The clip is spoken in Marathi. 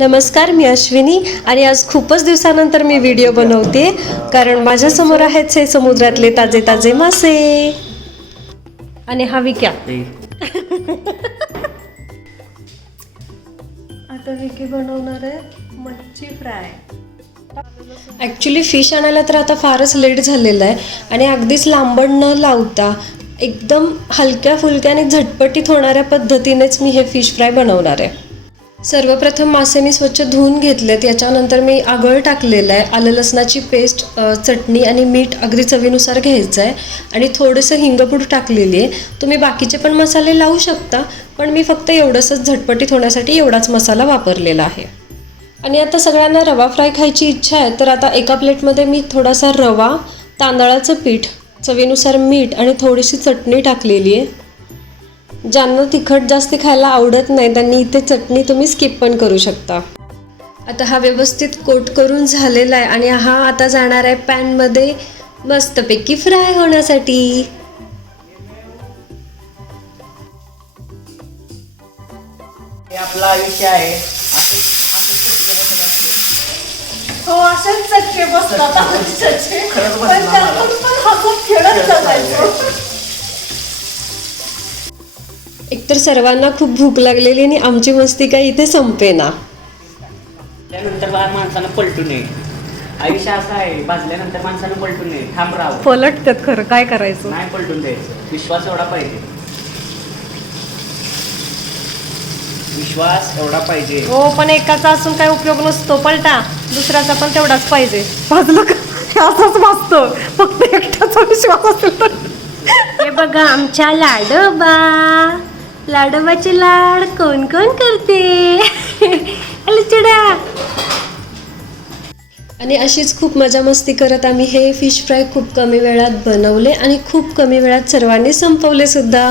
नमस्कार, मी अश्विनी आणि आज खूपच दिवसानंतर मी व्हिडिओ बनवते कारण माझ्यासमोर आहेत हे समुद्रातले ताजे ताजे मासे आणि हा विक्या. आता विकी बनवणार आहे मच्छी फ्राय. ॲक्च्युली फिश आणायला तर आता फारच लेट झालेलं आहे आणि अगदीच लांबड न लावता एकदम हलक्या फुलक्याने झटपटीत होणाऱ्या पद्धतीनेच मी हे फिश फ्राय बनवणार आहे. सर्वप्रथम मासे मी स्वच्छ धुवून घेतलेत. याच्यानंतर मी आगळ टाकलेलं आहे, आलं लसणाची पेस्ट, चटणी आणि मीठ अगदी चवीनुसार घ्यायचं आहे आणि थोडंसं हिंगपूड टाकलेली आहे. तुम्ही बाकीचे पण मसाले लावू शकता, पण मी फक्त एवढंसंच झटपटीत होण्यासाठी एवढाच मसाला वापरलेला आहे. आणि आता सगळ्यांना रवा फ्राय खायची इच्छा आहे, तर आता एका प्लेटमध्ये मी थोडासा रवा, तांदळाचं पीठ, चवीनुसार मीठ आणि थोडीशी चटणी टाकलेली आहे. ज्यांना तिखट जास्त खायला आवडत नाही त्यांनी इथे चटणी तुम्ही स्किप पण करू शकता. आता हा व्यवस्थित कोट करून झालेला आहे आणि हा आता जाणार आहे पॅनमध्ये मस्तपैकी फ्राय होण्यासाठी. हे आपला आयुष्य आहे. हो, असेच चटके बसतात आयुष्याचे. पण त्यातून पण हसत खेळत जगायचं. एकतर सर्वांना खूप भूक लागलेली आणि आमची मस्ती काही इथे संपेना. त्यानंतर माणसानं पलटू नये. आयुष्य असं आहे, भाजल्यानंतर माणसानं पलटू नये, ठाम राहावं. पलटतात खरं, काय करायचं. नाही पलटून द्यायचं. विश्वास एवढा पाहिजे. विश्वास एवढा पाहिजे. हो, पण एकाचा असून काय उपयोग नसतो, पलटा दुसऱ्याचा पण तेवढाच पाहिजे. भाजलं का असंच भाजतं, फक्त एकट्याचा विश्वास असेल तर. हे बघा आमच्या लाडोबा. लाडोबाचे लाड कोण कोण करते. चिडा. आणि अशीच खूप मजा मस्ती करत आम्ही हे फिश फ्राय खूप कमी वेळात बनवले आणि खूप कमी वेळात सर्वांनी संपवले सुद्धा.